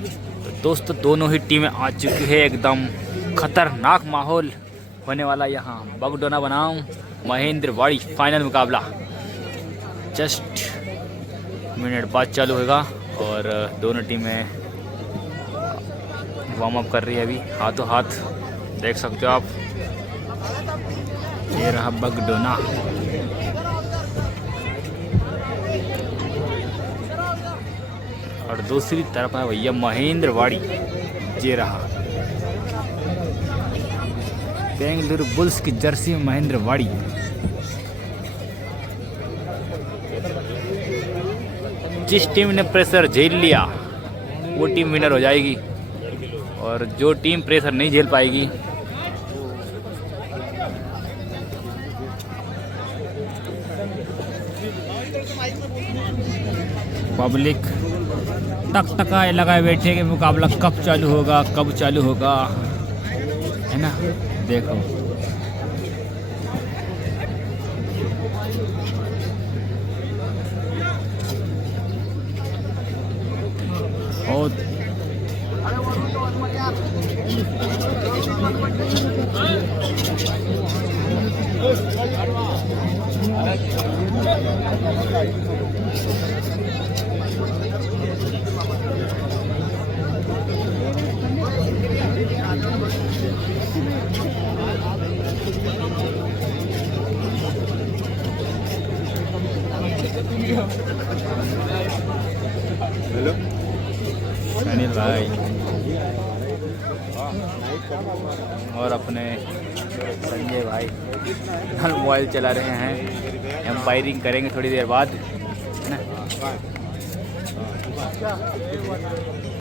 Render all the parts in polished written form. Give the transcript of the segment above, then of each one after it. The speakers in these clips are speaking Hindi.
तो दोस्तों दोनों ही टीमें आ चुकी है। एकदम खतरनाक माहौल होने वाला यहाँ बगडोना बनाम महेंद्रवाड़ी फाइनल मुकाबला जस्ट मिनट बाद चालू होगा और दोनों टीमें वार्म अप कर रही है अभी हाथों हाथ, देख सकते हो आप। ये रहा बगडोना। और दूसरी तरफ है भैया महेंद्रवाड़ी। ये रहा बेंगलुरु बुल्स की जर्सी में महेंद्रवाड़ी। जिस टीम ने प्रेशर झेल लिया वो टीम विनर हो जाएगी और जो टीम प्रेशर नहीं झेल पाएगी पब्लिक टकटकाए लगाए बैठे कि मुकाबला कब चालू होगा कब चालू होगा, है ना। देखो और हेलो अनिल भाई और अपने संजय भाई मोबाइल चला रहे हैं, एम्पायरिंग करेंगे थोड़ी देर बाद, है ना।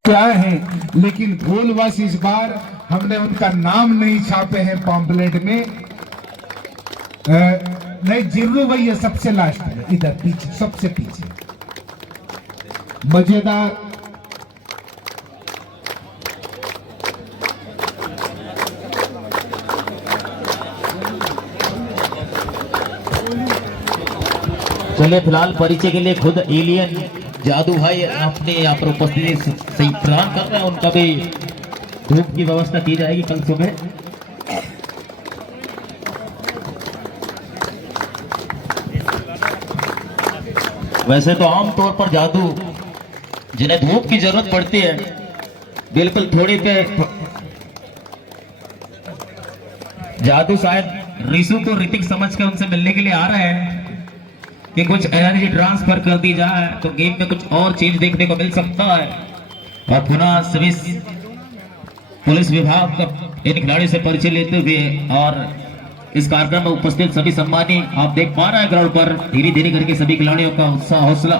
क्या है लेकिन भूलवश इस बार हमने उनका नाम नहीं छापे हैं पॉम्पलेट में। नहीं जिर्रू भाई ये सबसे लास्ट है, इधर पीछे सबसे पीछे। मजेदार चलिए फिलहाल परिचय के लिए खुद एलियन जादू भाई अपने यहाँ पर उपस्थिति सही प्रदान कर रहे हैं। उनका भी धूप की व्यवस्था की जाएगी कल सुबह। वैसे तो आमतौर पर जादू जिन्हें धूप की जरूरत पड़ती है बिल्कुल थोड़ी पे जादू शायद रिशु को ऋतिक समझ के उनसे मिलने के लिए आ रहे हैं कि कुछ एनर्जी ट्रांसफर कर दी जाए तो गेम में कुछ और चीज देखने को मिल सकता है। और पुनः सभी पुलिस विभाग का इन खिलाड़ियों से परिचय लेते हुए और इस कार्यक्रम में उपस्थित सभी सम्मानी आप देख पा रहे हैं ग्राउंड पर धीरे धीरे करके सभी खिलाड़ियों का उत्साह हौसला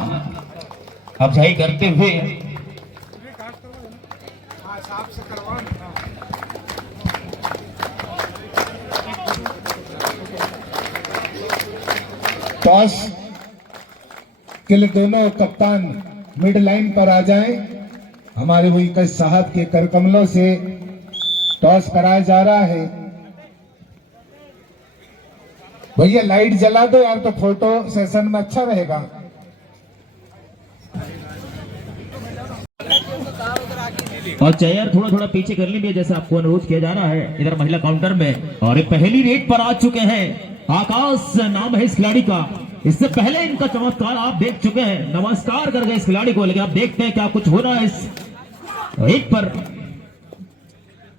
अफजाई करते हुए टॉस के लिए दोनों कप्तान मिड लाइन पर आ जाएं। हमारे वही कई साहब के करकमलों से टॉस कराया जा रहा है। भैया लाइट जला दो यार तो फोटो सेशन में अच्छा रहेगा। और चेयर थोड़ा थोड़ा पीछे कर लीजिए जैसे आपको अनुरोध किया जा रहा है इधर महिला काउंटर में। और एक पहली रेट पर आ चुके हैं, आकाश नाम है इस खिलाड़ी का। इससे पहले इनका चमत्कार आप देख चुके हैं, नमस्कार कर गए इस खिलाड़ी को, लेकिन आप देखते हैं क्या कुछ हो रहा है इस रेट पर।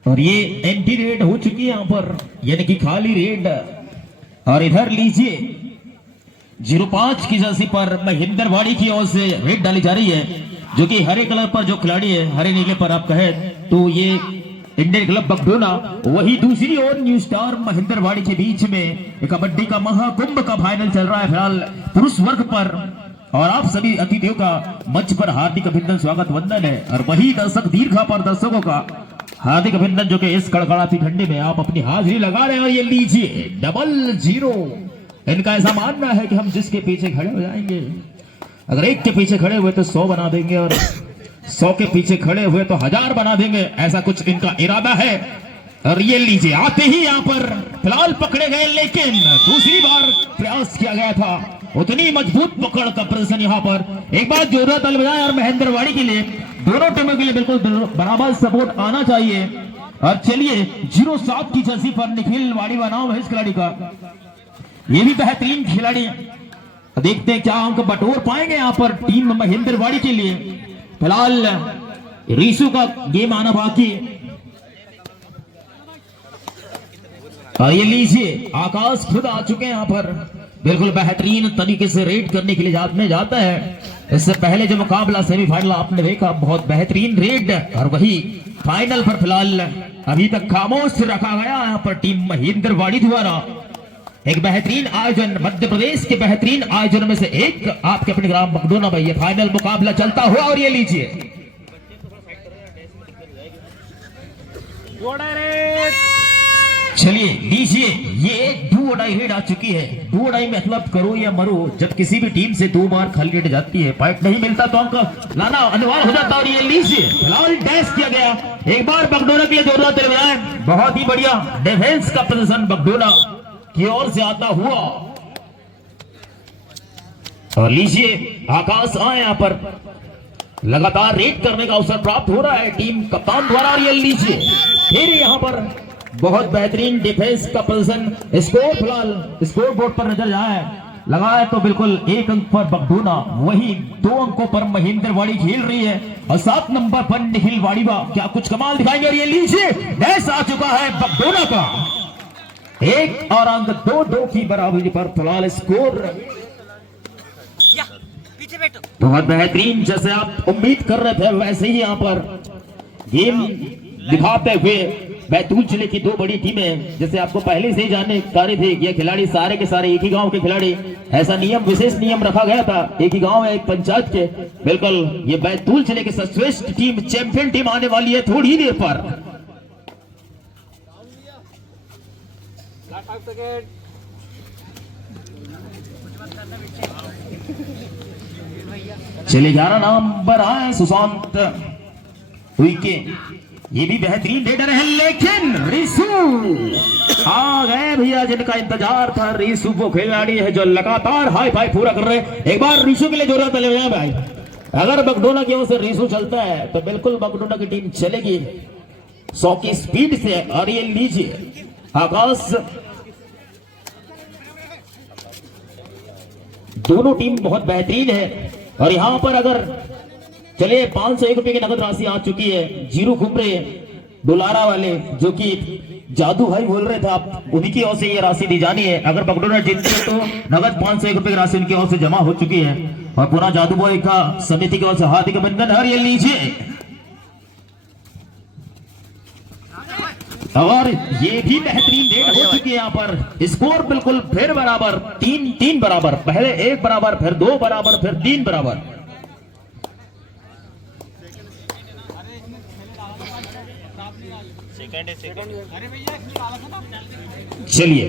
और ये एंटी रेड हो चुकी है यहाँ पर, यानी कि खाली रेड। और इधर लीजिए 05 की जर्सी पर महेंद्रवाड़ी की ओर से रेड डाली जा रही है, जो कि हरे कलर पर जो खिलाड़ी है, हरे नीले पर आप कहे तो ये इंडियन क्लब बगडोना। वही दूसरी ओर न्यू स्टार महेंद्रवाड़ी के बीच में कबड्डी का महाकुंभ का फाइनल चल रहा है फिलहाल पुरुष वर्ग पर। और आप सभी अतिथियों का मंच पर हार्दिक अभिनंदन स्वागत वंदन है। और वही दर्शक दीर्घा पर दर्शकों का हार्दिक अभिनंदन जो कि इस कड़कड़ाती ठंडी में आप अपनी हाजिरी लगा रहे हैं। और ये लीजिए 00 इनका ऐसा मानना है कि हम जिसके पीछे खड़े हो जाएंगे, अगर एक के पीछे खड़े हुए तो 100 बना देंगे और 100 के पीछे खड़े हुए तो 1000 बना देंगे, ऐसा कुछ इनका इरादा है। और ये लीजिए आते ही यहाँ पर फिलहाल पकड़े गए, लेकिन दूसरी बार प्रयास किया गया था, उतनी मजबूत पकड़ का प्रदर्शन यहाँ पर। एक बार जोरदार ताली बजाएं और महेंद्रवाड़ी के लिए दोनों टीमों के लिए बिल्कुल बराबर सपोर्ट आना चाहिए। और चलिए 07 की जर्सी पर निखिल वाड़ीवा नाम है इस खिलाड़ी का, ये भी बेहतरीन खिलाड़ी। देखते हैं क्या अंक बटोर पाएंगे यहाँ पर टीम महेंद्रवाड़ी के लिए। फिलहाल रीसू का गेम आना बाकी। और ये लीजिए आकाश खुद आ चुके हैं यहाँ पर, बिल्कुल बेहतरीन तरीके से रेड करने के लिए जाता है। इससे पहले जो मुकाबला सेमीफाइनल आपने देखा, बहुत बेहतरीन रेड, और वही फाइनल पर फिलहाल अभी तक खामोश रखा गया यहाँ पर टीम महेंद्रवाड़ी द्वारा। एक बेहतरीन आयोजन, मध्य प्रदेश के बेहतरीन आयोजन में से एक आपके अपने ग्राम बगडोना में ये फाइनल मुकाबला चलता हुआ। और ये लीजिए चलिए लीजिए, ये डू डाई रेड आ चुकी है। डू डाई मतलब करो या मरो, जब किसी भी टीम से 2 बार खाली रेड जाती है, पॉइंट नहीं मिलता तो अंक लाना अनिवार्य हो जाता है। और ये लीजिए फिलहाल डैश किया गया, एक बार बगडोना के लिए जोरदार तालियां। बहुत ही बढ़िया डिफेंस का प्रदर्शन बगडोना की ओर से आता हुआ। और लीजिए आकाश आए यहाँ पर, लगातार रेड करने का अवसर प्राप्त हो रहा है टीम कप्तान द्वारा। और ये लीजिए फिर यहाँ पर बहुत बेहतरीन डिफेंस का प्रदर्शन। स्कोर फिलहाल स्कोर बोर्ड पर नजर आए लगाए तो बिल्कुल 1 अंक पर बगडोना, वही 2 अंकों पर महेंद्रवाड़ी खेल रही है। और 7 नंबर पर निखिल वाड़ीवा क्या कुछ कमाल दिखाएंगे। और ये लीजिए डैश आ चुका है बगडोना का, 1 और अंक 2-2 की बराबरी पर फिलहाल स्कोर। बहुत बेहतरीन, जैसे आप उम्मीद कर रहे थे वैसे ही यहाँ पर गेम दिखाते हुए बैतूल जिले की 2 बड़ी टीमें, जैसे आपको पहले से ही जानकारी थी, ये खिलाड़ी सारे के सारे एक ही गांव के खिलाड़ी, ऐसा नियम विशेष नियम रखा गया था, एक ही गांव है एक पंचायत के। बिल्कुल ये बैतूल जिले की सर्वश्रेष्ठ टीम, चैंपियन टीम आने वाली है थोड़ी देर पर। चलिए 11 नंबर आए सुशांत उइके, ये भी बेहतरीन रेडर है, लेकिन रीसू आ गए भैया जिनका इंतजार था। रीसू वो खिलाड़ी है जो लगातार हाई फाई पूरा कर रहे हैं। एक बार रीसू के लिए जोरदार तालियां भाई। अगर बगडोना की ओर से रीसू चलता है तो बिल्कुल बगडोना की टीम चलेगी 100 की स्पीड से। और ये लीजिए आकाश, दोनों टीम बहुत बेहतरीन है। और यहां पर अगर चलिए 501 रुपए की नगद राशि आ चुकी है। जीरू घुमरे डोलारा वाले जो कि जादू भाई बोल रहे थे, आप उन्हीं की ओर से ये राशि दी जानी है। अगर बगडोना जीतती है तो नगद 501 रुपए की राशि उनकी ओर से जमा हो चुकी है। और पूरा जादू बॉय का समिति की ओर से हार्दिक अभिनंदन। और ये लीजिए, और ये भी बेहतरीन रेड हो चुकी है यहाँ पर। स्कोर बिल्कुल फिर बराबर, 3-3 बराबर, पहले 1 बराबर, फिर 2 बराबर, फिर 3 बराबर। चलिए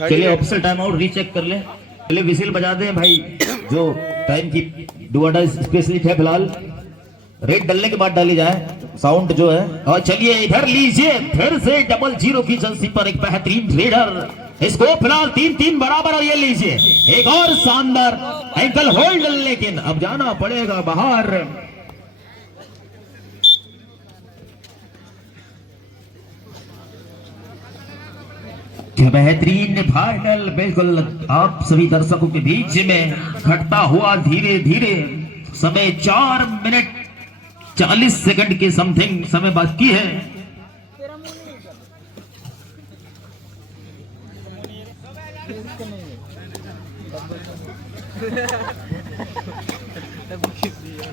चलिए ऑफिशियल टाइम आउट रीचेक कर ले, चलिए विसिल बजा दें भाई जो टाइम की डुआडा स्पेशलिस्ट है। फिलहाल रेड डलने के बाद डाली जाए साउंड जो है। और चलिए इधर लीजिए फिर से 00 की जर्सी पर एक बेहतरीन रेडर, इसको फिलहाल 3-3 बराबर। और ये लीजिए एक और शानदार एंकल होल्ड, लेकिन अब जाना पड़ेगा बाहर। बेहतरीन फाइनल बिल्कुल आप सभी दर्शकों के बीच में घटता हुआ धीरे धीरे। समय 4 मिनट 40 सेकंड के समथिंग समय बाकी है।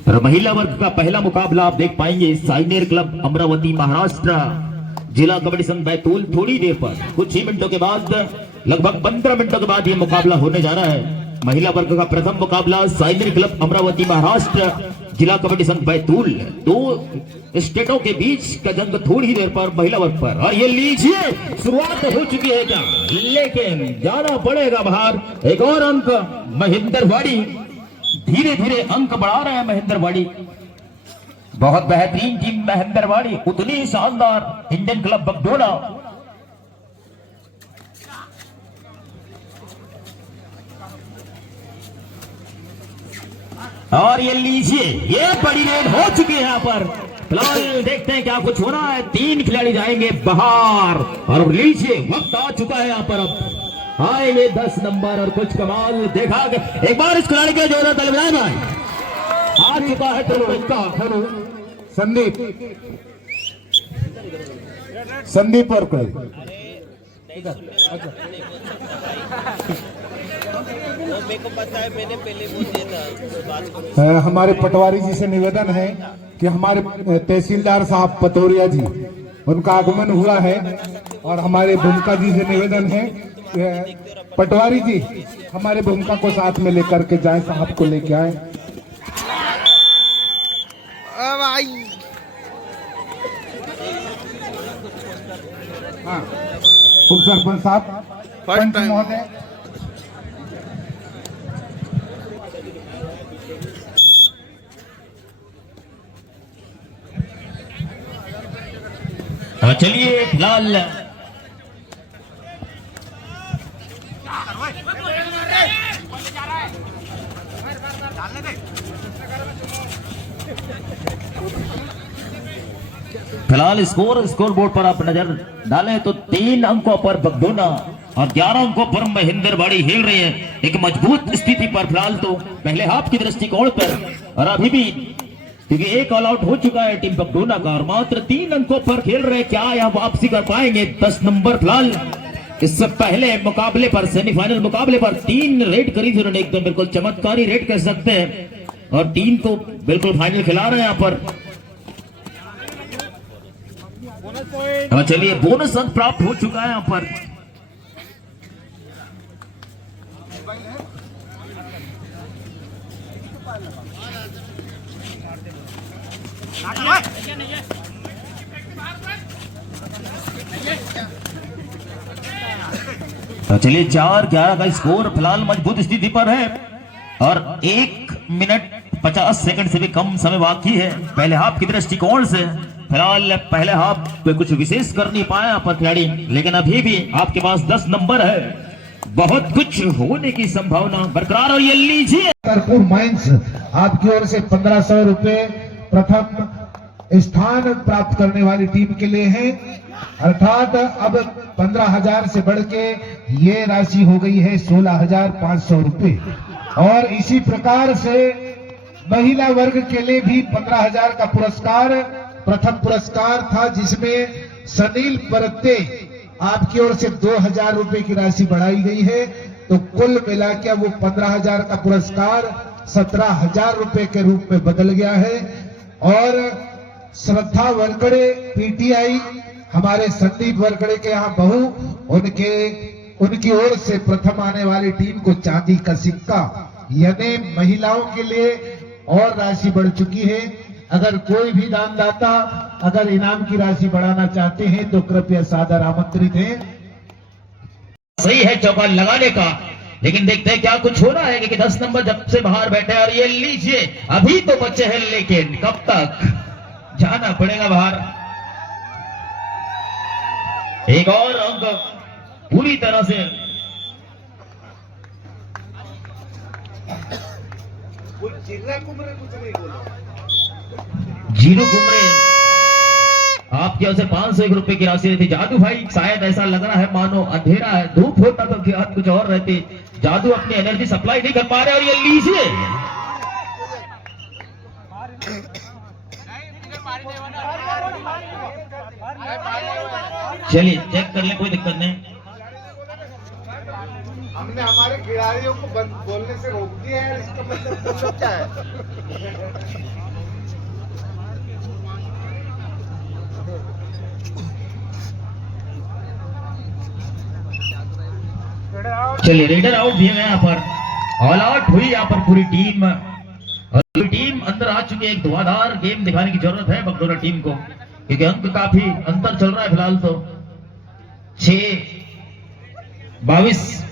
और महिला वर्ग का पहला मुकाबला आप देख पाएंगे साइनेर क्लब अमरावती महाराष्ट्र जिला कबड्डी संघ बैतूल। थोड़ी देर पर कुछ ही मिनटों के बाद, लगभग 15 मिनटों के बाद ये मुकाबला होने जा रहा है। महिला वर्ग का प्रथम मुकाबला साइनेर क्लब अमरावती महाराष्ट्र जिला कबड्डी संघ बैतूल, 2 स्टेटों के बीच का जंग थोड़ी देर पर महिला वर्ग पर। और ये लीजिए शुरुआत हो चुकी है क्या, लेकिन जाना पड़ेगा बाहर। एक और अंक महेंद्रवाड़ी, धीरे धीरे अंक बढ़ा रहे हैं महेंद्रवाड़ी। बहुत बेहतरीन टीम महेंद्रवाड़ी, उतनी शानदार इंडियन क्लब बगडोना। और ये लीजिए, ये बड़ी रेड हो चुकी है यहाँ पर। फिलहाल देखते हैं क्या कुछ हो रहा है। 3 खिलाड़ी जाएंगे बाहर और लीजिए वक्त आ चुका है यहाँ पर। अब आएंगे 10 नंबर और कुछ कमाल देखा। एक बार इस खिलाड़ी के जोरदार ताली बजाएं भाई। आ चुका है तो संदीप और कोई हमारे पटवारी जी से निवेदन है कि हमारे तहसीलदार साहब पतौरिया जी, उनका आगमन हुआ है और हमारे भूमिका जी से निवेदन है कि पटवारी जी हमारे भूमिका को साथ में लेकर के जाएं, साहब को लेके आए। हाँ, उप सरपंच साहब, पंच महोदय, चलिए फिलहाल स्कोर बोर्ड पर आप नजर डालें तो 3 अंकों पर बगडोना और 11 अंकों पर महेंद्रवाड़ी हिल रही है। एक मजबूत स्थिति पर फिलहाल तो पहले हाफ की दृष्टिकोण पर, और अभी भी क्योंकि एक ऑल आउट हो चुका है टीम बगडोना का और मात्र 3 अंकों पर खेल रहे। क्या यह वापसी कर पाएंगे? 10 नंबर फिलहाल इससे पहले मुकाबले पर, सेमीफाइनल मुकाबले पर 3 रेड करी थी उन्होंने, एकदम बिल्कुल चमत्कारी रेड कह सकते हैं, और 3 को बिल्कुल फाइनल खिला रहे हैं यहाँ पर। चलिए बोनस अंक प्राप्त हो चुका है यहाँ पर। चलिए 4-11 का स्कोर फिलहाल मजबूत स्थिति पर है और 1 मिनट 50 सेकंड से भी कम समय बाकी है पहले हाफ की दृष्टिकोण से। फिलहाल पहले हाफ पे कुछ विशेष कर नहीं पाया यहाँ पर खिलाड़ी, लेकिन अभी भी आपके पास 10 नंबर है, बहुत कुछ होने की संभावना बरकरार। और ये लीजिए करपुर माइंस आपकी ओर से 1500 रुपए प्रथम स्थान प्राप्त करने वाली टीम के लिए है, अर्थात अब 15,000 से बढ़ के ये राशि हो गई है 16,500 रुपए। और इसी प्रकार से महिला वर्ग के लिए भी 15,000 का पुरस्कार प्रथम पुरस्कार था, जिसमें सनील परते आपकी ओर से 2,000 रुपए की राशि बढ़ाई गई है, तो कुल मिला के वो 15,000 का पुरस्कार 17,000 रुपए के रूप में बदल गया है। और श्रद्धा वरकड़े पीटीआई हमारे संदीप वरकड़े के यहाँ बहू, उनकी ओर से प्रथम आने वाली टीम को चांदी का सिक्का, यानी महिलाओं के लिए और राशि बढ़ चुकी है। अगर कोई भी दानदाता अगर इनाम की राशि बढ़ाना चाहते हैं तो कृपया सादर आमंत्रित हैं। सही है चौका लगाने का, लेकिन देखते हैं क्या कुछ हो रहा है, क्योंकि 10 नंबर जब से बाहर बैठे और ये लीजिए अभी तो बच्चे हैं, लेकिन कब तक जाना पड़ेगा बाहर। एक और अंक पूरी तरह से जीरो कुमरे आपकी ओर से 501 रुपए की राशि रहती। जादू भाई शायद ऐसा लग रहा है मानो अंधेरा है, धूप होता तो हाथ कुछ और रहती, जादू अपनी एनर्जी सप्लाई नहीं कर पा रहे। और ये लीजिए चलिए चेक कर ले, कोई दिक्कत नहीं। हमने हमारे खिलाड़ियों को बोलने से रोक दिया है, इसका मतलब क्या है? चलिए रेडर आउट भी है यहाँ पर, ऑल आउट हुई यहाँ पर पूरी टीम, और पूरी टीम अंदर आ चुकी है। एक धुआंधार गेम दिखाने की जरूरत है बगडोना टीम को, क्योंकि अंक काफी अंतर चल रहा है फिलहाल तो 6-22।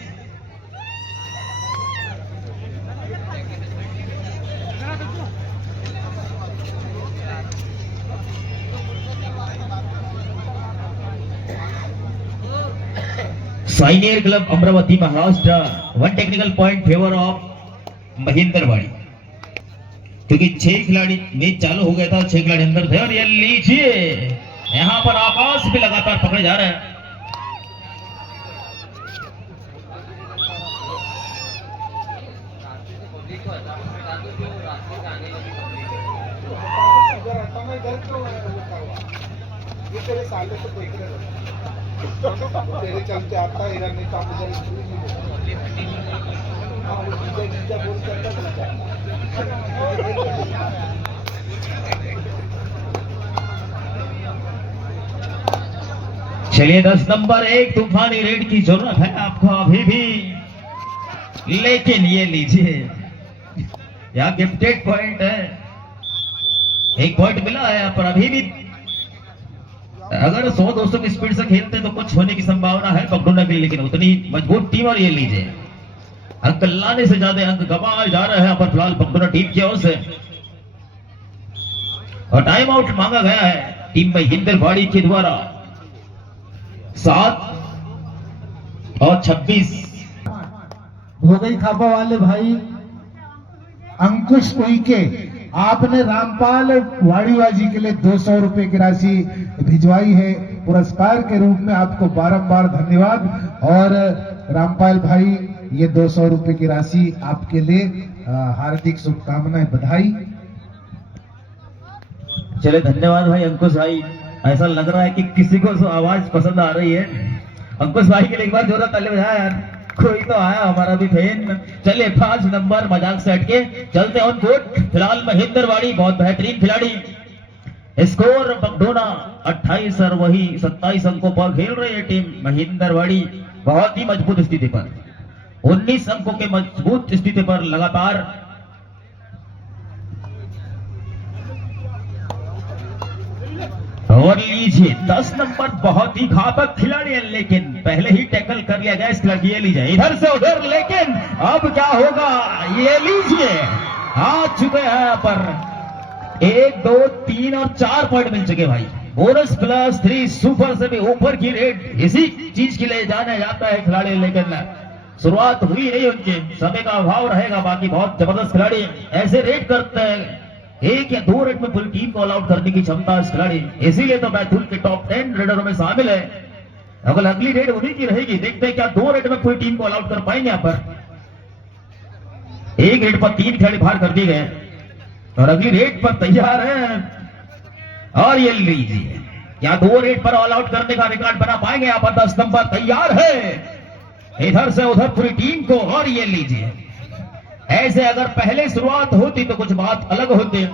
Senior club Amravati Maharashtra 1 technical point favour of Mahendrawadi. क्योंकि 6 खिलाड़ी मैच चालू हो गया था, 6 खिलाड़ी अंदर थे। और ये लीजिए यहाँ पर आकाश भी लगातार पकड़े जा रहे हैं। तेरे चलते आता है नहीं तो चलिए 10 नंबर 1 तूफानी रेड की जरूरत है आपको अभी भी, लेकिन ये लीजिए यहाँ गिफ्टेड पॉइंट है, एक पॉइंट मिला है पर अभी भी अगर 100-200 की स्पीड से खेलते तो कुछ होने की संभावना है बगडोना के लिए, लेकिन उतनी मजबूत टीम। और ये लीजिए अंक लाने से ज्यादा अंक गंवाए जा रहे हैं पर फिलहाल बगडोना टीम की ओर से। और टाइम आउट मांगा गया है टीम महिंद्रवाड़ी के द्वारा। 7 और 26 भोगई खापा वाले भाई अंकुश उइके, आपने रामपाल वाड़ीवाजी के लिए 200 रुपए की राशि भिजवाई है। पुरस्कार के रूप में आपको बारंबार धन्यवाद। और रामपाल भाई ये 200 रुपए की राशि आपके लिए हार्दिक शुभकामनाएं, बधाई। चले धन्यवाद भाई अंकुश भाई। ऐसा लग रहा है कि किसी को तो आवाज पसंद आ रही है। अंकुश भाई के लिए एक बार जोरदार ताली बजाएं यार, कोई तो आया हमारा भी फैन। चले 5 नंबर मजाक से हटके चलते ऑन कोर्ट। फिलहाल महिंद्रवाड़ी बहुत बेहतरीन खिलाड़ी, स्कोर बगडोना 28 और वही 27 अंकों पर खेल रही है टीम महिंद्रवाड़ी बहुत ही मजबूत स्थिति पर, 19 अंकों के मजबूत स्थिति पर लगातार। और लीजिए 10 नंबर बहुत ही घातक खिलाड़ी है, लेकिन पहले ही टैकल कर लिया गया इस खिलाड़ी। ये लीजिए इधर से उधर, लेकिन अब क्या होगा ये लीजिए आ चुके हैं यहाँ पर 1 2 3 और 4 पॉइंट मिल चुके भाई। बोनस प्लस 3 सुपर से भी ऊपर की रेट इसी चीज के लिए जाना जाता है खिलाड़ी, लेकिन शुरुआत हुई नहीं उनके, समय का अभाव रहेगा। बाकी बहुत जबरदस्त खिलाड़ी ऐसे रेट करते हैं, 1 या 2 रेट में पूरी टीम को ऑल आउट करने की क्षमता इस खिलाड़ी, इसीलिए तो बैतूल के टॉप 10 रेडरों में शामिल है। अगर अगली रेड उन्हीं की रहेगी, देखते हैं क्या 2 रेट में पूरी टीम को ऑल आउट कर पाएंगे। यहाँ पर 1 रेट पर 3 खिलाड़ी बाहर कर दिए गए और अगली रेट पर तैयार है। और ये लीजिए क्या 2 रेट पर ऑल आउट करने का रिकॉर्ड बना पाएंगे। यहाँ पर 10 नंबर तैयार है इधर से उधर पूरी टीम को। और ये लीजिए ऐसे अगर पहले शुरुआत होती तो कुछ बात अलग होती।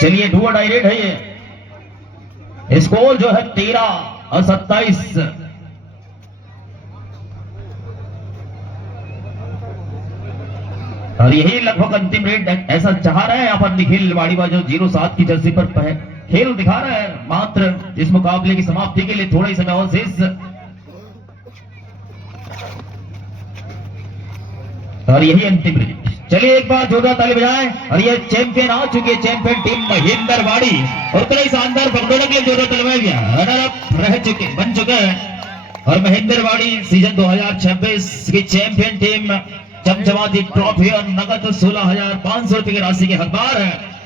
चलिए डू और डाई रेट है ये, स्कोर जो है 13 और 27। और यही लगभग अंतिम रेट ऐसा चाह रहे हैं यहाँ पर निखिल वाड़ीवा, जो 07 की जर्सी पर खेल दिखा रहा है। मात्र इस मुकाबले की समाप्ति के लिए थोड़ा ही समय और शेष। और यही अंतिम रेट। चलिए एक बार जोरदार ताली बजाएं। और ये चैंपियन आ चुकी है, चैंपियन टीम महिंद्रवाड़ी। और उतना ही शानदार बगडोना के लिए जोरदार ताली बजाया, रनर अप रह चुके बन चुके हैं। और महिंद्रवाड़ी सीजन 2026 की चैंपियन टीम चमचमाती ट्रॉफी और नगद 16,500 रुपए की राशि के हकदार है।